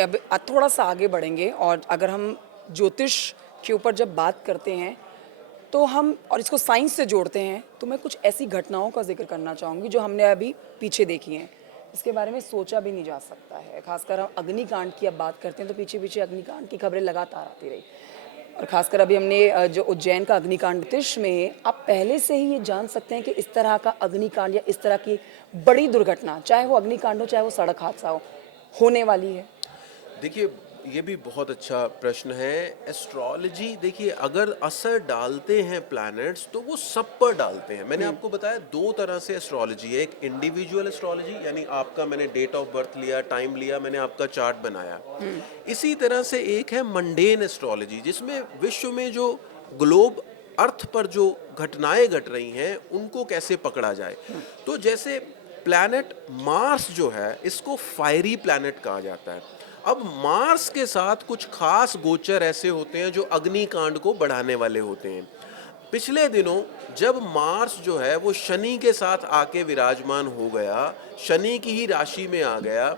अब थोड़ा सा आगे बढ़ेंगे और अगर हम ज्योतिष के ऊपर जब बात करते हैं तो हम और इसको साइंस से जोड़ते हैं तो मैं कुछ ऐसी घटनाओं का जिक्र करना चाहूँगी जो हमने अभी पीछे देखी हैं। इसके बारे में सोचा भी नहीं जा सकता है। खासकर हम अग्निकांड की अब बात करते हैं तो पीछे पीछे अग्निकांड की खबरें लगातार आती रही और खासकर अभी हमने जो उज्जैन का अग्निकांड ज्योतिष में आप पहले से ही ये जान सकते हैं कि इस तरह का अग्निकांड या इस तरह की बड़ी दुर्घटना, चाहे वो अग्निकांड हो चाहे वो सड़क हादसा हो, होने वाली है। देखिए, ये भी बहुत अच्छा प्रश्न है। एस्ट्रोलॉजी देखिए, अगर असर डालते हैं प्लैनेट्स तो वो सब पर डालते हैं। मैंने आपको बताया दो तरह से एस्ट्रोलॉजी है। एक इंडिविजुअल एस्ट्रोलॉजी, यानी आपका मैंने डेट ऑफ बर्थ लिया, टाइम लिया, मैंने आपका चार्ट बनाया। इसी तरह से एक है मंडेन एस्ट्रोलॉजी, जिसमें विश्व में जो ग्लोब अर्थ पर जो घटनाएं घट रही हैं उनको कैसे पकड़ा जाए। तो जैसे प्लैनेट मार्स जो है, इसको फायरी प्लैनेट कहा जाता है। अब मार्स के साथ कुछ खास गोचर ऐसे होते हैं जो अग्निकांड को बढ़ाने वाले होते हैं। पिछले दिनों जब मार्स जो है वो शनि के साथ आके विराजमान हो गया, शनि की ही राशि में आ गया।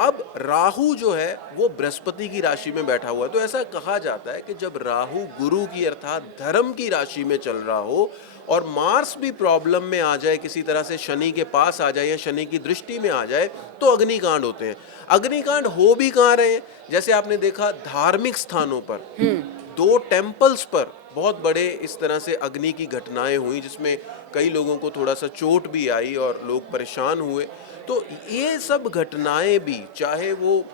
अब राहु जो है वो बृहस्पति की राशि में बैठा हुआ है। तो ऐसा कहा जाता है कि जब राहु गुरु की अर्थात धर्म की राशि में चल रहा हो और मार्स भी प्रॉब्लम में आ जाए, किसी तरह से शनि के पास आ जाए या शनि की दृष्टि में आ जाए, तो अग्निकांड होते हैं। अग्निकांड हो भी कहाँ रहे हैं? जैसे आपने देखा धार्मिक स्थानों पर, दो टेम्पल्स पर बहुत बड़े इस तरह से अग्नि की घटनाएं हुई, जिसमें कई लोगों को थोड़ा सा चोट भी आई और लोग परेशान हुए। तो ये सब घटनाएं भी, चाहे वो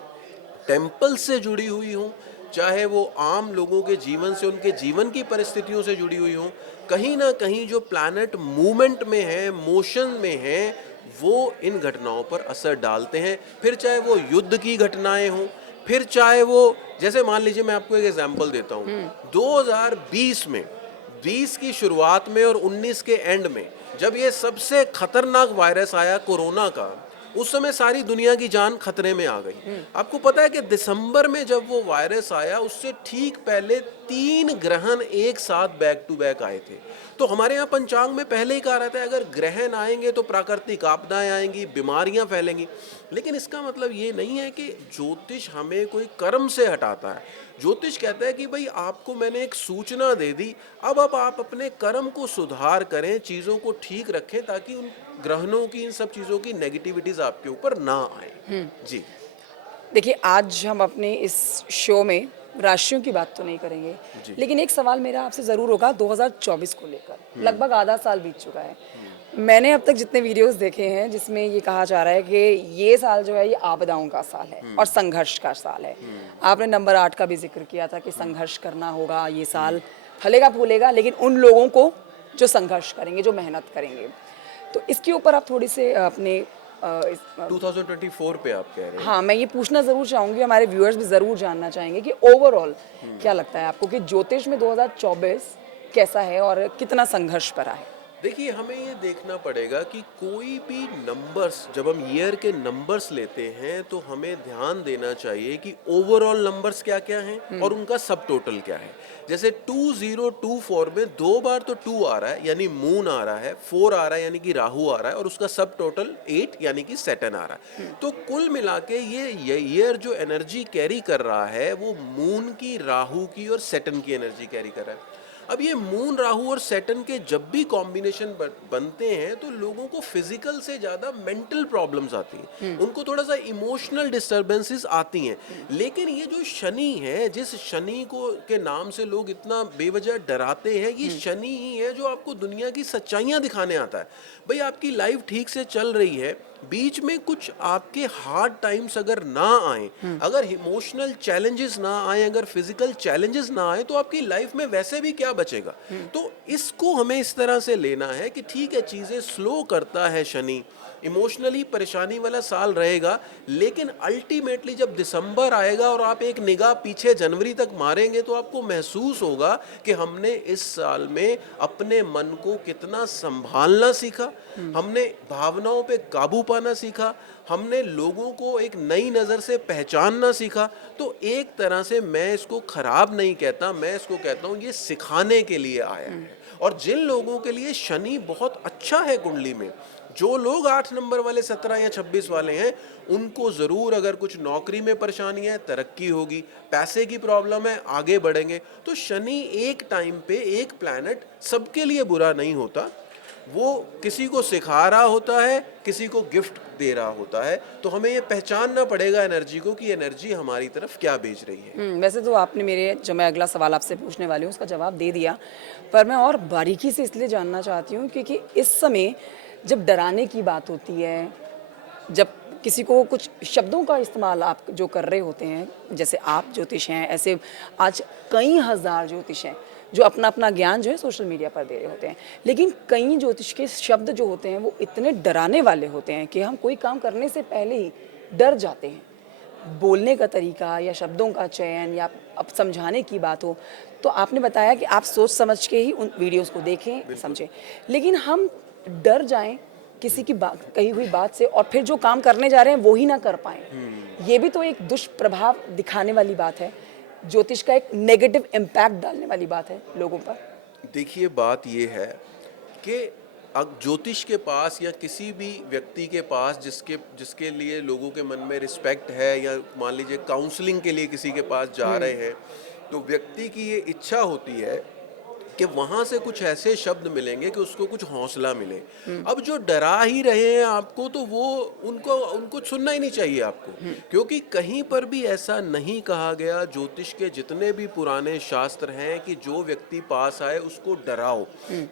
टेम्पल से जुड़ी हुई हों, चाहे वो आम लोगों के जीवन से, उनके जीवन की परिस्थितियों से जुड़ी हुई हों, कहीं ना कहीं जो प्लैनेट मूवमेंट में है, मोशन में है, वो इन घटनाओं पर असर डालते हैं। फिर चाहे वो युद्ध की घटनाएं हों, फिर चाहे वो, जैसे मान लीजिए मैं आपको एक एग्जांपल देता हूँ। 2020 में, 20 की शुरुआत में और 19 के एंड में, जब ये सबसे खतरनाक वायरस आया कोरोना का, उस समय सारी दुनिया की जान खतरे में आ गई। आपको पता है कि दिसंबर में जब वो वायरस आया, उससे ठीक पहले 3 ग्रहण एक साथ बैक टू बैक आए थे। तो हमारे यहाँ पंचांग में पहले ही कहा रहता है अगर ग्रहण आएंगे तो प्राकृतिक आपदाएं आएंगी, बीमारियां फैलेंगी। लेकिन इसका मतलब ये नहीं है कि ज्योतिष हमें कोई कर्म से हटाता है। ज्योतिष कहता है कि भाई आपको मैंने एक सूचना दे दी, अब आप अपने कर्म को सुधार करें, चीज़ों को ठीक रखें, ताकि उन ग्रहणों की, इन सब चीज़ों की नेगेटिविटीज आपके ऊपर ना आए। जी। देखिए, आज हम अपने इस शो में राशियों की बात तो नहीं करेंगे, जी। लेकिन एक सवाल मेरा आपसे ज़रूर होगा 2024 को लेकर। लगभग आधा साल बीत चुका है। मैंने अब तक जितने वीडियोस देखे हैं जिसमें ये कहा जा रहा है कि ये साल जो है ये आपदाओं का साल है और संघर्ष का साल है। आपने नंबर 8 का भी जिक्र किया था कि संघर्ष करना होगा, ये साल फलेगा फूलेगा, लेकिन उन लोगों को जो संघर्ष करेंगे, जो मेहनत करेंगे। तो इसके ऊपर आप थोड़ी से अपने 2024 पे आप कह रहे हैं? हाँ, मैं ये पूछना ज़रूर चाहूँगी, हमारे व्यूअर्स भी ज़रूर जानना चाहेंगे कि ओवरऑल क्या लगता है आपको कि ज्योतिष में 2024 कैसा है और कितना संघर्ष भरा है? देखिए, हमें ये देखना पड़ेगा कि कोई भी नंबर्स, जब हम ईयर के नंबर्स लेते हैं तो हमें ध्यान देना चाहिए कि ओवरऑल नंबर्स क्या क्या हैं और उनका सब टोटल क्या है। जैसे 2024 में 2 बार तो 2 आ रहा है, यानी मून आ रहा है, 4 आ रहा है यानी कि राहु आ रहा है, और उसका सब टोटल 8 यानी कि सैटर्न आ रहा है। तो कुल मिला के ये ईयर जो एनर्जी कैरी कर रहा है वो मून की, राहु की और सैटर्न की एनर्जी कैरी कर रहा है। अब ये मून, राहु और सैटर्न के जब भी कॉम्बिनेशन बनते हैं तो लोगों को फिजिकल से ज़्यादा मेंटल प्रॉब्लम्स आती हैं, उनको थोड़ा सा इमोशनल डिस्टर्बेंसेस आती हैं। लेकिन ये जो शनि है, जिस शनि को के नाम से लोग इतना बेवजह डराते हैं, ये शनि ही है जो आपको दुनिया की सच्चाइयाँ दिखाने आता है। भाई आपकी लाइफ ठीक से चल रही है, बीच में कुछ आपके हार्ड टाइम्स अगर ना आए, अगर इमोशनल चैलेंजेस ना आए, अगर फिजिकल चैलेंजेस ना आए, तो आपकी लाइफ में वैसे भी क्या बचेगा। तो इसको हमें इस तरह से लेना है कि ठीक है, चीज़ें स्लो करता है शनि, इमोशनली परेशानी वाला साल रहेगा, लेकिन अल्टीमेटली जब दिसंबर आएगा और आप एक निगाह पीछे जनवरी तक मारेंगे तो आपको महसूस होगा कि हमने इस साल में अपने मन को कितना संभालना सीखा, हमने भावनाओं पे काबू पाना सीखा, हमने लोगों को एक नई नज़र से पहचानना सीखा। तो एक तरह से मैं इसको खराब नहीं कहता, मैं इसको कहता हूँ ये सिखाने के लिए आया है। और जिन लोगों के लिए शनि बहुत अच्छा है कुंडली में, जो लोग 8 नंबर वाले 17 या 26 वाले हैं उनको ज़रूर, अगर कुछ नौकरी में परेशानी है तरक्की होगी, पैसे की प्रॉब्लम है आगे बढ़ेंगे। तो शनि एक टाइम पे एक प्लैनेट सबके लिए बुरा नहीं होता, वो किसी को सिखा रहा होता है, किसी को गिफ्ट दे रहा होता है। तो हमें ये पहचानना पड़ेगा एनर्जी को कि एनर्जी हमारी तरफ क्या भेज रही है। वैसे तो आपने मेरे जो मैं अगला सवाल आपसे पूछने वाली हूँ उसका जवाब दे दिया, पर मैं और बारीकी से इसलिए जानना चाहती हूँ क्योंकि इस समय जब डराने की बात होती है, जब किसी को कुछ शब्दों का इस्तेमाल आप जो कर रहे होते हैं, जैसे आप ज्योतिष हैं, ऐसे आज कई हज़ार ज्योतिष हैं जो अपना अपना ज्ञान जो है सोशल मीडिया पर दे रहे होते हैं, लेकिन कई ज्योतिष के शब्द जो होते हैं वो इतने डराने वाले होते हैं कि हम कोई काम करने से पहले ही डर जाते हैं। बोलने का तरीका या शब्दों का चयन या अब समझाने की बात हो, तो आपने बताया कि आप सोच समझ के ही उन वीडियोस को देखें, समझें, लेकिन हम डर जाएं किसी की बात, कही हुई बात से, और फिर जो काम करने जा रहे हैं वो ही ना कर पाएं, ये भी तो एक दुष्प्रभाव दिखाने वाली बात है, ज्योतिष का एक नेगेटिव इम्पैक्ट डालने वाली बात है लोगों पर। देखिए बात ये है कि अब ज्योतिष के पास या किसी भी व्यक्ति के पास जिसके जिसके लिए लोगों के मन में रिस्पेक्ट है, या मान लीजिए काउंसलिंग के लिए किसी के पास जा रहे हैं, तो व्यक्ति की ये इच्छा होती है कि वहां से कुछ ऐसे शब्द मिलेंगे कि उसको कुछ हौसला मिले। अब जो डरा ही रहे हैं आपको, तो वो उनको उनको सुनना ही नहीं चाहिए आपको, क्योंकि कहीं पर भी ऐसा नहीं कहा गया, ज्योतिष के जितने भी पुराने शास्त्र हैं, कि जो व्यक्ति पास आए उसको डराओ।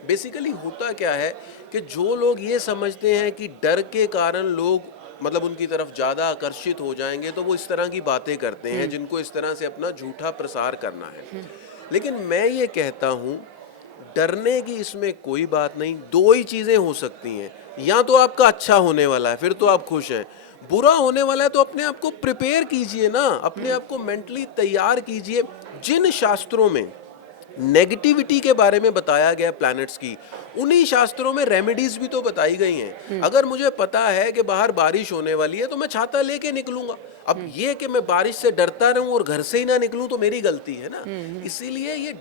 बेसिकली होता क्या है कि जो लोग ये समझते हैं कि डर के कारण लोग मतलब उनकी तरफ ज़्यादा आकर्षित हो जाएंगे, तो वो इस तरह की बातें करते हैं जिनको इस तरह से अपना झूठा प्रसार करना है। लेकिन मैं ये कहता हूँ, डरने की इसमें कोई बात नहीं। दो ही चीज़ें हो सकती हैं, या तो आपका अच्छा होने वाला है फिर तो आप खुश हैं, बुरा होने वाला है तो अपने आप को प्रिपेयर कीजिए ना, अपने आप को मेंटली तैयार कीजिए। जिन शास्त्रों में नेगेटिविटी के बारे में बताया गया प्लैनेट्स की, उन्हीं शास्त्रों में रेमेडीज भी तो बताई गई हैं। अगर मुझे पता है कि बाहर बारिश होने वाली है तो मैं छाता लेके निकलूंगा। अब ये कि मैं बारिश से डरता रहूं और घर से ही ना निकलूं तो मेरी गलती है ना। इसीलिए ये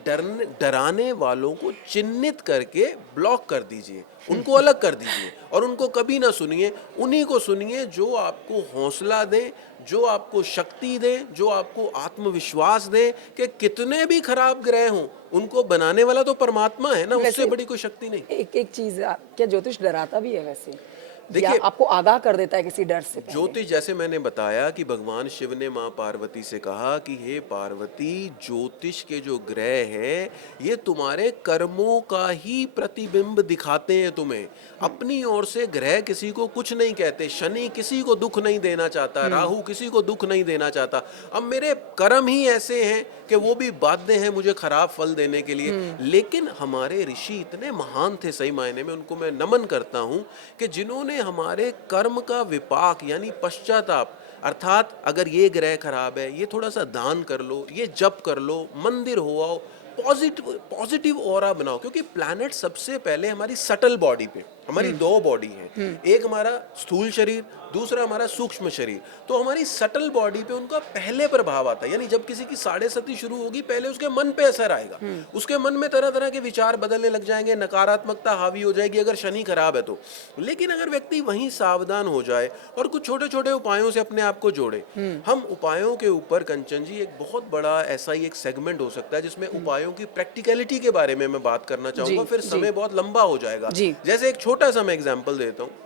डराने वालों को चिन्हित करके ब्लॉक कर दीजिए, उनको अलग कर दीजिए, और उनको कभी ना सुनिए। उन्हीं को सुनिए जो आपको हौसला दें, जो आपको शक्ति दें, जो आपको आत्मविश्वास दें कि कितने भी खराब ग्रह हों, उनको बनाने वाला तो परमात्मा है ना, उससे बड़ी कोई शक्ति नहीं। एक एक चीज, क्या ज्योतिष डराता भी है वैसे, या देखिए, आपको आगाह कर देता है किसी डर से पहले? ज्योतिष, जैसे मैंने बताया कि भगवान शिव ने माँ पार्वती से कहा कि हे पार्वती, ज्योतिष के जो ग्रह हैं ये तुम्हारे कर्मों का ही प्रतिबिंब दिखाते हैं तुम्हें। अपनी ओर से ग्रह किसी को कुछ नहीं कहते। शनि किसी को दुख नहीं देना चाहता, राहु किसी को दुख नहीं देना चाहता। अब मेरे कर्म ही ऐसे हैं कि वो भी बाध्य हैं मुझे खराब फल देने के लिए। लेकिन हमारे ऋषि इतने महान थे, सही मायने में उनको मैं नमन करता हूँ, कि जिन्होंने हमारे कर्म का विपाक यानी पश्चाताप, अर्थात अगर ये ग्रह खराब है ये थोड़ा सा दान कर लो, ये जप कर लो, मंदिर हो आओ, पॉजिटिव ऑरा बनाओ। क्योंकि प्लैनेट सबसे पहले हमारी सटल बॉडी पे, हमारी दो बॉडी है, एक हमारा स्थूल शरीर, दूसरा हमारा सूक्ष्म शरीर। तो हमारी सटल बॉडी पे उनका पहले प्रभाव आता है। यानी जब किसी की साढ़े सती शुरू होगी, पहले उसके मन पे असर आएगा, उसके मन में तरह तरह के विचार बदलने लग जाएंगे, नकारात्मकता हावी हो जाएगी अगर शनि खराब है तो। लेकिन अगर व्यक्ति वहीं सावधान हो जाए और कुछ छोटे छोटे उपायों से अपने आप को जोड़े, हम उपायों के ऊपर, कंचन जी, एक बहुत बड़ा ऐसा ही एक सेगमेंट हो सकता है जिसमें उपायों की प्रैक्टिकलिटी के बारे में मैं बात करना चाहूंगा, फिर समय बहुत लंबा हो जाएगा। जैसे एक छोटा सा मैं एग्जाम्पल देता हूँ।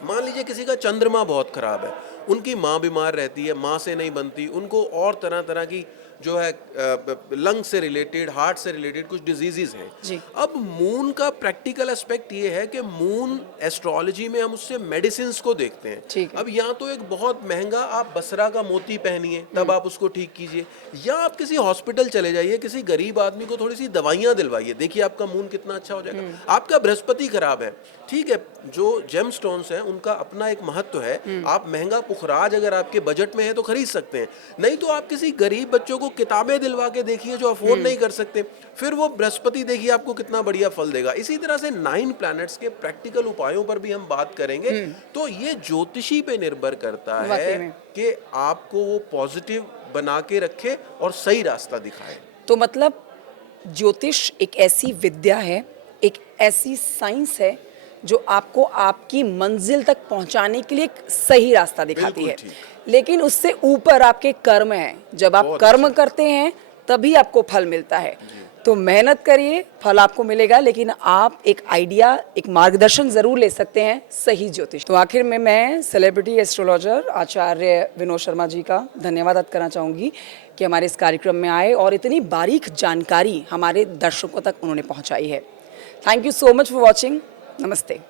मान लीजिए किसी का चंद्रमा बहुत खराब है, उनकी माँ बीमार रहती है, माँ से नहीं बनती, उनको और तरह तरह की जो है लंग से रिलेटेड, हार्ट से रिलेटेड कुछ डिजीजेज हैं। अब मून का प्रैक्टिकल एस्पेक्ट ये है कि मून एस्ट्रोलॉजी में हम उससे मेडिसिन को देखते हैं। अब या तो एक बहुत महंगा आप बसरा का मोती पहनिए तब आप उसको ठीक कीजिए, या आप किसी हॉस्पिटल चले जाइए, किसी गरीब आदमी को थोड़ी सी दवाइयाँ दिलवाइए, देखिए आपका मून कितना अच्छा हो जाएगा। आपका बृहस्पति खराब है, ठीक है, जो जेम स्टोन्स हैं उनका अपना एक महत्व है। आप महंगा पुखराज अगर आपके बजट में है तो खरीद सकते हैं, नहीं तो आप किसी गरीब बच्चों को किताबें दिलवा के देखिए जो अफोर्ड नहीं कर सकते, फिर वो बृहस्पति देखिए आपको कितना बढ़िया फल देगा। इसी तरह से 9 प्लैनेट्स के प्रैक्टिकल उपायों पर भी हम बात करेंगे। तो ये ज्योतिषी पे निर्भर करता है कि आपको वो पॉजिटिव बना के रखे और सही रास्ता दिखाए। तो मतलब ज्योतिष एक ऐसी विद्या है, एक ऐसी साइंस है जो आपको आपकी मंजिल तक पहुंचाने के लिए एक सही रास्ता दिखाती है। बिल्कुल लेकिन उससे ऊपर आपके कर्म हैं। जब आप बहुत कर्म अच्छा। करते हैं तभी आपको फल मिलता है। तो मेहनत करिए, फल आपको मिलेगा, लेकिन आप एक आइडिया, एक मार्गदर्शन ज़रूर ले सकते हैं सही ज्योतिष। तो आखिर में मैं सेलिब्रिटी एस्ट्रोलॉजर आचार्य विनोद शर्मा जी का धन्यवाद अदा करना चाहूँगी कि हमारे इस कार्यक्रम में आए और इतनी बारीक जानकारी हमारे दर्शकों तक उन्होंने पहुँचाई है। Thank you so much for watching. नमस्ते।